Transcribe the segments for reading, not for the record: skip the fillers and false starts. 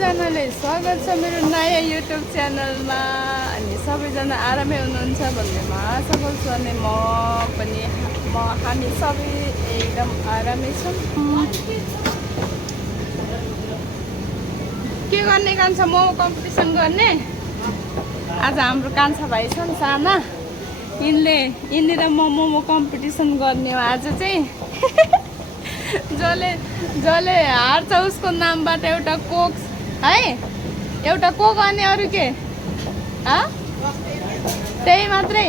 सबैजनाले स्वागत छ मेरो नयाँ युट्युब च्यानलमा। अनि सबैजना आरामै हुनुहुन्छ भन्ने म आशा गर्छु। अनि हामी सबै एकदम आरामै छौँ। के गर्ने कान्छा, मोमो कम्पिटिसन गर्ने? आज हाम्रो कान्छा भाइ छन् साना, यिनले र म मोमो कम्पिटिसन गर्ने हो आज चाहिँ। जसले हार्छ उसको नामबाट एउटा कोक है, एउटा कोक अनि अरू के त्यही मात्रै।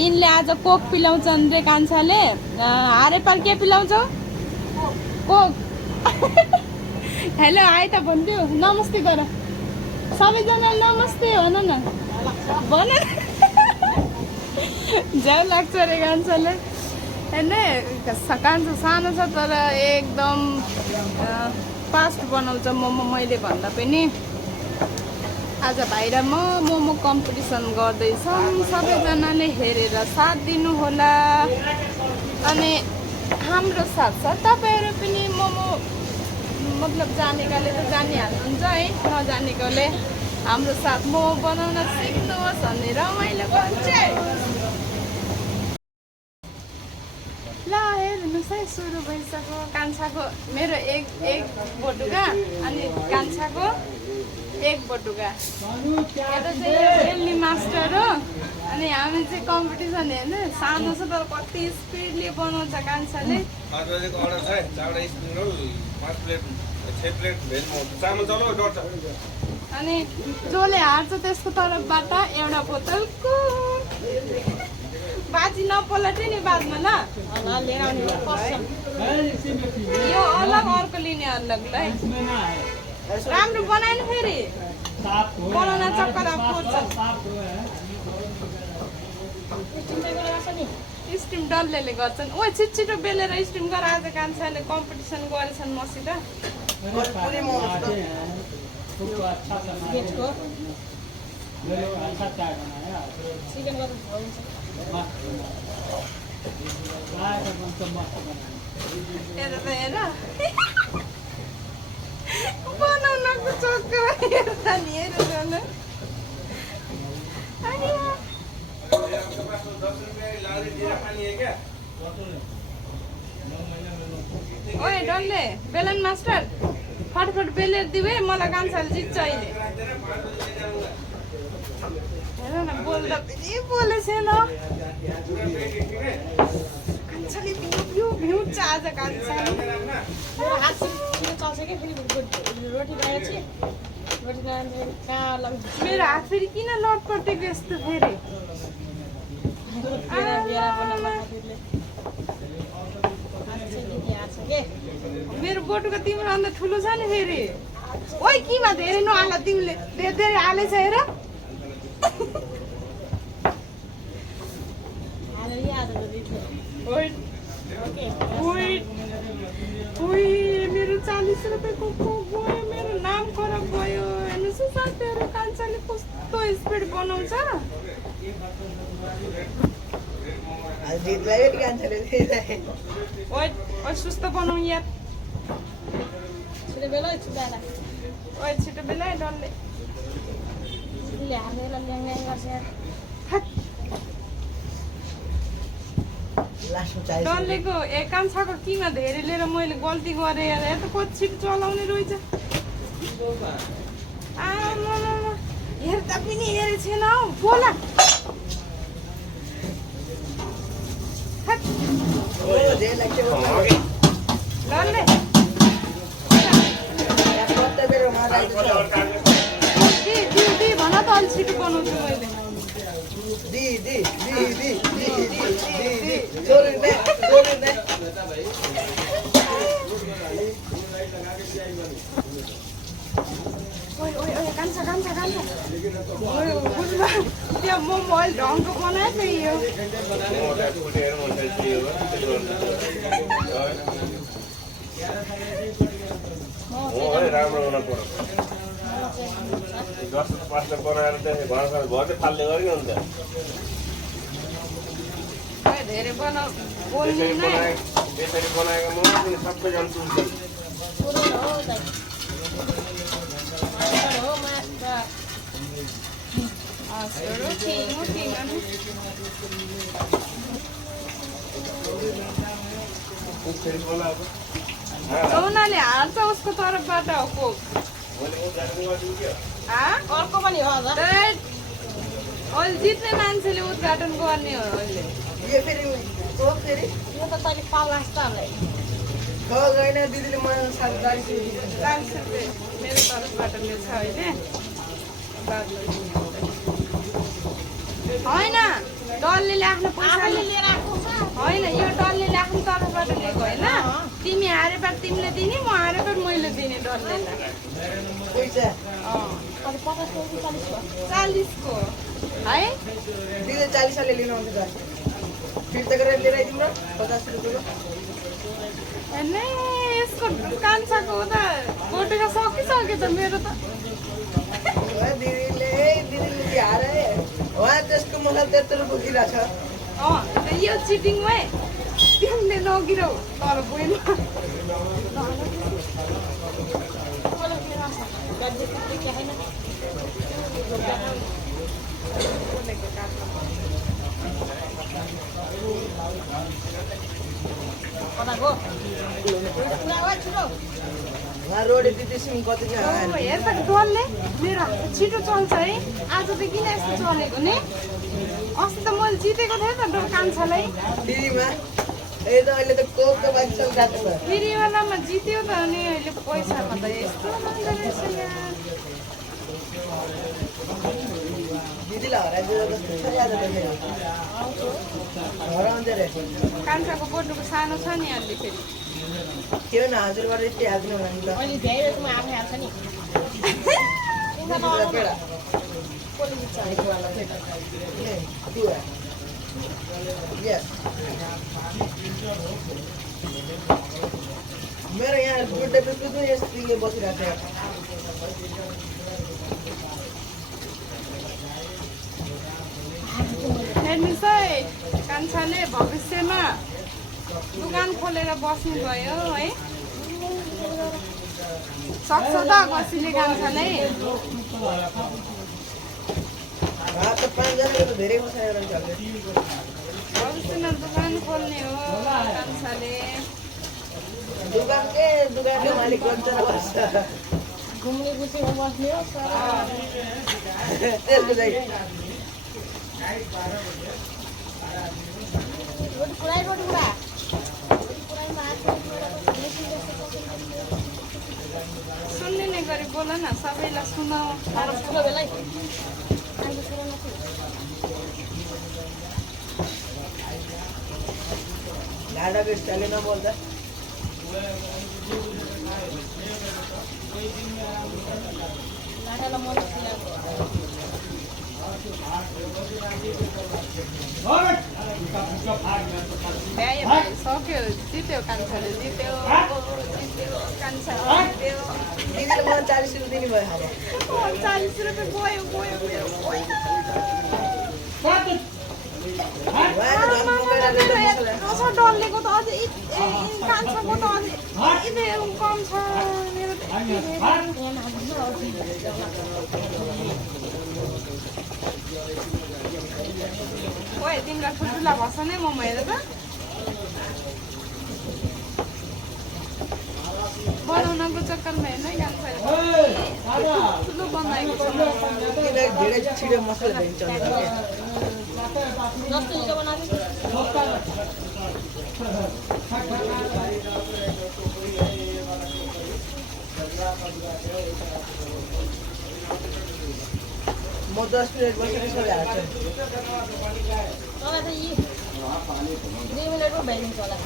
यिनले आज कोक पिलाउँछन् रे कान्छाले। हारेपाल के पिलाउँछौ? कोक। हेलो आइ त भन्थ्यो, नमस्ते गर सबैजना, नमस्ते भन न, भन झ्याउ लाग्छ रे कान्छाले। होइन, कान्छा सानो छ तर एकदम फास्ट बनाउँछ मोमो मैले भन्दा पनि। आज भाइ र म मोमो कम्पिटिसन गर्दैछौँ। सबैजनाले हेरेर साथ दिनु होला। अनि हाम्रो साथसाथ तपाईँहरू पनि मोमो मतलब जानेकाले त जानिहाल्नुहुन्छ है, नजानेकोले हाम्रो साथ मोमो बनाउन सिक्नुहोस् भन्ने रमाइलो गर्छ। ल हेर्नुहोस् है, सुरु भइसक्यो। कान्छाको मेरो एक बटुका अनि कान्छाको एक बटुका। एउटा चाहिँ बेल्ने मास्टर हो। अनि हामी चाहिँ कम्पिटिसन हेर्नु, सानो छ तर कति स्पिडले बनाउँछ कान्छाले। अनि जसले हार्छ त्यसको तर्फबाट एउटा बोतलको बाजी नपलटे नि बादमा। ल यो अलग, अर्को लिने अलग। ल राम्रो बनाएन फेरि, बनाउन चक्कर पर्छ। स्टिम डल्लेले गर्छन्। ओ छिटो बेलेर स्टिम गर। आज कान्छाले कम्पिटिसन गरेछन् मसित। बनाउनको चक्कर हेर्दा नि हेरेर ओए डल्ले बेलन मास्टर, फटफट बेलेर दिवे, मलाई कान्छाले जित्छ अहिले। हेर न, बोल्दा पनि बोलेछेन कान्छाले। भिउँछ आज कान्छाले। मेरो हात फेरि किन लटपटेको यस्तो फेरि? मेरो बटुका तिम्रो अन्त ठुलो छ नि फेरि। ओइ किमा धेरै नहाल, तिमीले धेरै हालेछ हेर। मेरो 40 रुपियाँको कोक गयो, मेरो नाम खराब भयो। हेर्नुहोस् साथीहरू, कान्छाले कस्तो स्पिड बनाउँछ। ओइ सुस्त बनाऊ यार। छिटो बेला डल्ले। डल्लेको कान्छाको किमा धेरै लिएर मैले गल्ती गरेँ यार। यता कति छिटो चलाउने रहेछ। हेर्दा पनि हेरेछेन हौ, बोला। भन त अलि छिटो बनाउँछु मैले। कान्छा त्यो मोमो अहिले ढङ्गको बनाएको यो। राम्रो हुन पर्छ। 10-5 बनाएर चाहिँ घर फाल्ने गरी हुन्छ। धेरै त्यसरी बनाएको मोमो पनि सबै जान्छ। उनीहरूले हाल्छ उसको तर्फबाट हो कोक अर्को पनि हो होला अहिले जित्ने मान्छेले उद्घाटन गर्ने हो अहिले यो त तैँले पाउला जस्तो हामीलाई दिदीले मलाई 40 रुपियाँ मेरो तर्फबाट मिल्छ अहिले होइन डल्ले आफ्नो पैसाले लिएर आएको होइन यो डल्ले आफ्नो तर्फबाट लिएको होइन तिमी हारेबाट तिमीले दिने म हारेबाट मैले दिने डल्लेलाई पैसा 40को है दिदीले 40 सालले लिनु आउँछ त फिर्ता गरेर लिएर आइदिउँ र 50 रुपियाँको हेर्ने यसको कान्छाको त गोटेको सकिसक्यो त मेरो त दिदीले हारे उहाँ त्यसको मलाई 73 रुपियाँ बोकिरहेको छ यो चिटिङमै तिमीले नगिरौ तर गएन रोड दिदीसँग कति हेर त डल्ले मेरो हात छिटो चल्छ है आज त किन यस्तो चलेको नि अस्ति त मैले जितेको थिएँ त कान्छालाई दिदीमा ए त अहिले त कोकको बाइक चलिरहेको छ फेरि बेलामा जित्यो त अनि अहिले पैसामा त यस्तो महँगो रहेछ यहाँ दिदीलाई हराइदियो जस्तो याद हराउँदै रहेछ कान्छाको बोटुको सानो छ नि अलि फेरि के न हजुरबाट यति हाल्दिनु भने त अहिले धेरै आफै हाल्छ नि मेरो यहाँ गुड्डे पनि यस्तो बसिरहेको छ हेर्नुहोस् है कान्छाले भविष्यमा दोकान खोलेर बस्नु भयो है सक्छ त कसैले कान्छाले धेरै बसाएर रहेछ भविष्यमा दोकान खोल्ने हो कान्छाले दोकानको मालिक बन्छ बस्छ घुम्ने खुसीमा बस्ने हो त्यसको चाहिँ सुन्ने नै गरी बोल न सबैलाई सुनाऊ लाडाको स्टाइलले नबोल्दा सक्यो जित्यो कान्छाले जित्यो कान्छाले जित्यो दिदीले मलाई 40 रुपियाँ दिनुभयो अब 40 रुपियाँ गयो गयो मेरो डल्लेको त अझै कान्छाको त अझै कम छ मेरो ओए तिमीलाई ठुल्ठुला भर्छ नै मोमो हेर त बनाउनको चक्करमा हेर्न कान्छाले ठुलो बनाएको छ धेरै छिटो मसला दिन्छ म 10 मिनट बसेर सबै हाल्छु 2 मिनटमा भइदिन्छ होला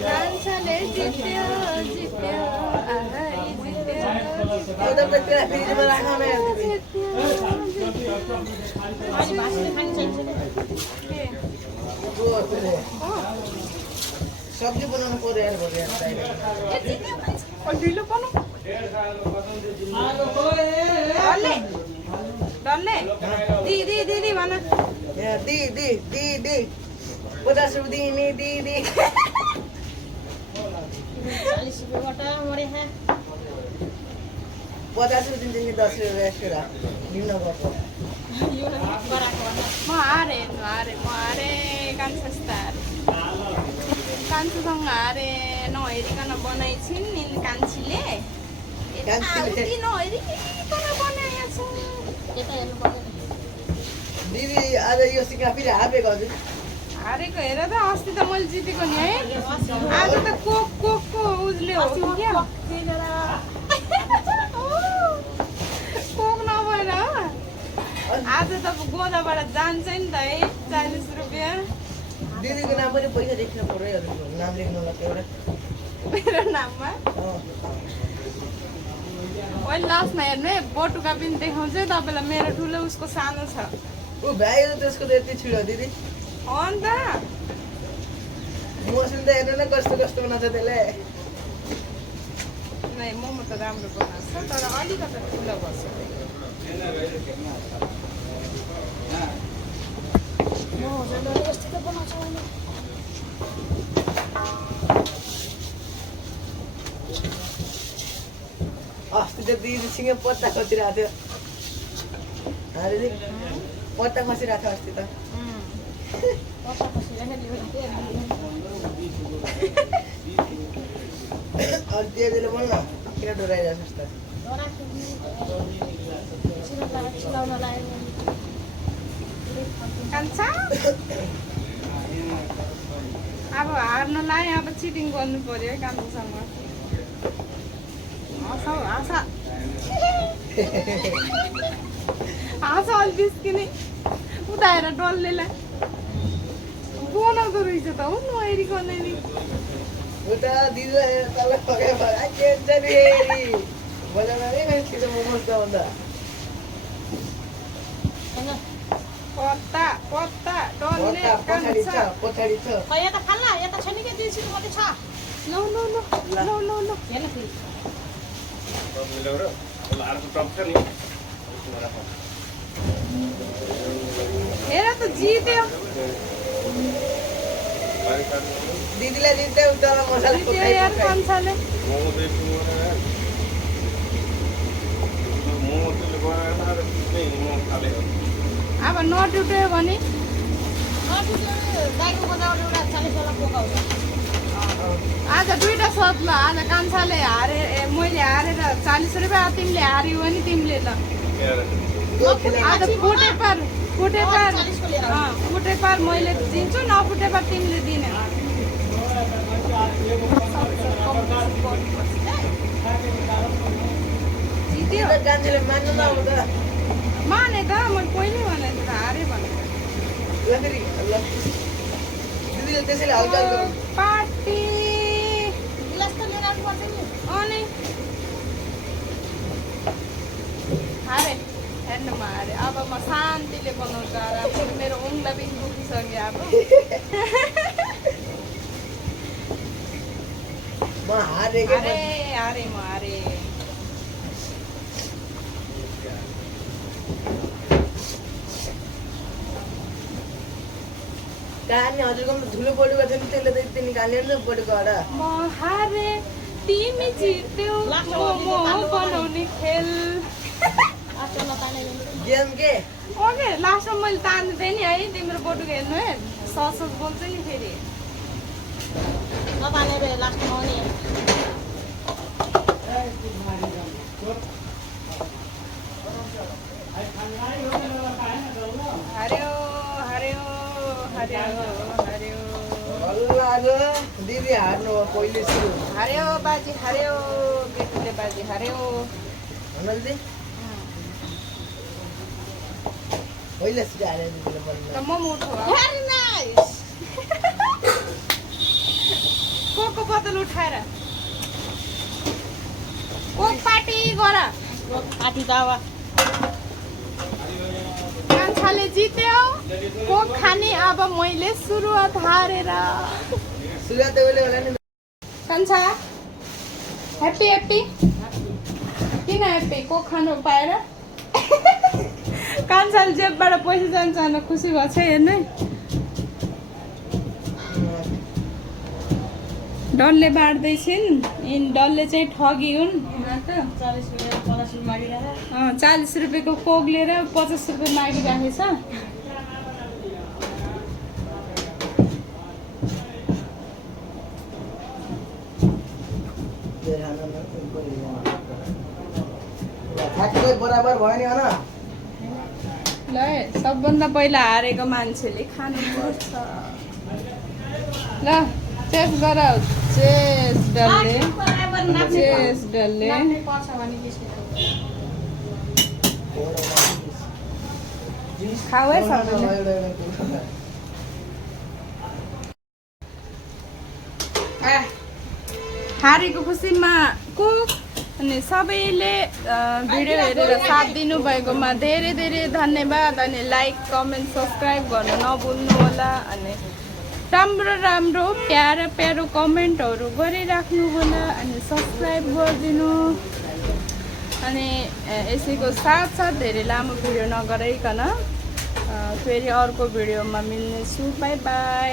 कान्छाले जित्यो जित्यो फ्रिजमा राख्न सब्जी बनाउनु पर्यो यार ढिलो बनाऊ डल्ले डल्ले दिदी दिदी भन यहाँ दी 50 रुपियाँ दिने दी 40 रुपियाँबाट मरे हाँ 50 रुपियाँ दिन्छ नि 10 रुपियाँ एक्स्ट्रा निम्न गर्छ यो गराएको म हारेँ म हारेँ कान्छा कान्छुसँग हारेँ नहेरिकन बनाइछिन् नि कान्छीले यताउति नहेरिकन बनाएछ यता हेर्नु पर्दैन दिदी आज यो सिक्का फेरि हारेको हजुर हारेको हेर त अस्ति त मैले जितेको नि है आज त कोकको उजले हो कि क्या कोक नभएर आज त गोदाबाट जान्छ नि त है 40 रुपियाँ दिदीको नाम पनि पैसा लेख्नु पर्यो है हजुर नाम लेख्नु लाग्छ एउटा मेरो नाममा मैले लास्टमा हेर्नु है बटुका पनि देखाउँछु है तपाईँलाई मेरो ठुलो उसको सानो छ ऊ भाइ त्यसको त यति छिटो दिदी अन्त मसिन त हेर्नु न कस्तो बनाउँछ त्यसले नै मोमो त राम्रो बनाउँछ तर अलिकति ठुलो पर्छ अस्ति त दिदीसँग पत्ता खसिरहेको थियो दिदी पत्ता खसिरहेको थियो अस्ति त अरू दिदीले बोल न किन डोराइरहेको छ कान्छा अब हार्न लाएँ अब चिटिङ गर्नु पर्यो है कान्छासँग हाँस अलि बिस्किने उदाएर डल्लेलाई बनाउँदो रहेछ त हो नहेरिकन नि उता दिदीलाई तल फगाइ के हुन्छ नि बजारमा नै छिटो मोमोज त भन्दा पत्ता डल्ले पछाडि छ यता खाल्ला यता छैन कि 200 मात्रै छ ल हेर्न फेरि हेर त जित्यो दिदीलाई जित्दै उता मसाला जित्यो यार कान्छाले अब नटुट्यो भने गाईको बजाबाट एउटा 40 वाला पोका हुन्छ आज दुईटा सद ल आज कान्छाले मैले हारेर 40 रुपियाँ तिमीले हार्यो भने तिमीले ल आज फुटे पार मैले दिन्छु नफुटे पार तिमीले दिने जित्यो कान्छीले मान्नु न अब त माने त मैले पहिले भनेको त हारेँ भनेको ल फेरि ल दिदीले त्यसैले हल्का पार्टी गिलास त लिएर आउनुपर्छ नि अनि हारे हेर्नुमा हारे अब म शान्तिले बनाउँछु आराम मेरो उङ्ला पनि दुखिसक्यो अब म हारेको हारे म हारे कहानी हजुरको ठुलो बडुको छ नि त्यसले त यति निकाल्यो नि बडुकोबाट म हारे तिमी जित्यौ मोमो बनाउने खेल गेम के ओके लास्टमा मैले तान्नु थिएँ नि है तिम्रो बटुको हेर्नु है सस बोल्छु नि फेरि नतानेर लास्टमा आउने हार्यो हल्ला दिदी हार्नु भयो पहिले सुरु हार्यो बाजी हार्यो बेटीले बाजी हार्यो दिदी पहिले सुरु हारे दिदीले त बोल्नु म उठो भेरी नाइस कोकको बोतल उठाएर कोक पार्टी गर पार्टी त अब कान्छाले जित्यो कोक खाने अब मैले सुरुवात हारेर सुरुवात उहिले होला नि कान्छा ह्याप्पी किन ह्याप्पी कोक खानु पाएर कान्छाले जेबबाट पैसा जान्छ भनेर खुसी भएको छ हेर्नु है। डल्ले बाँड्दैछिन् यिन डल्ले चाहिँ ठगी हुन् यिनीहरू त 40 रुपियाँ 50 रुपियाँ मागिरहेर 40 रुपियाँको कोक लिएर 50 रुपियाँ मागिराखेछ। ठ्याक्कै बराबर भयो नि होइन ल सबभन्दा पहिला हारेको मान्छेले खानुपर्छ। ल चेस गर चेस डल्ले बराबर नाप्ने चेस डल्ले नाप्ने पर्छ भने बिस्कुट खाऊ है सबैले। हारेको खुसीमा कोक अनि सबैले भिडियो हेरेर साथ दिनुभएकोमा धेरै धेरै धन्यवाद। अनि लाइक कमेन्ट सब्सक्राइब गर्न नभुल्नु होला। अनि राम्रो राम्रो प्यारो प्यारो कमेन्टहरू गरिराख्नु होला अनि सब्सक्राइब गरिदिनु। अनि यसैको साथ धेरै लामो भिडियो नगराइकन फेरि अर्को भिडियोमा मिल्नेछु। By by.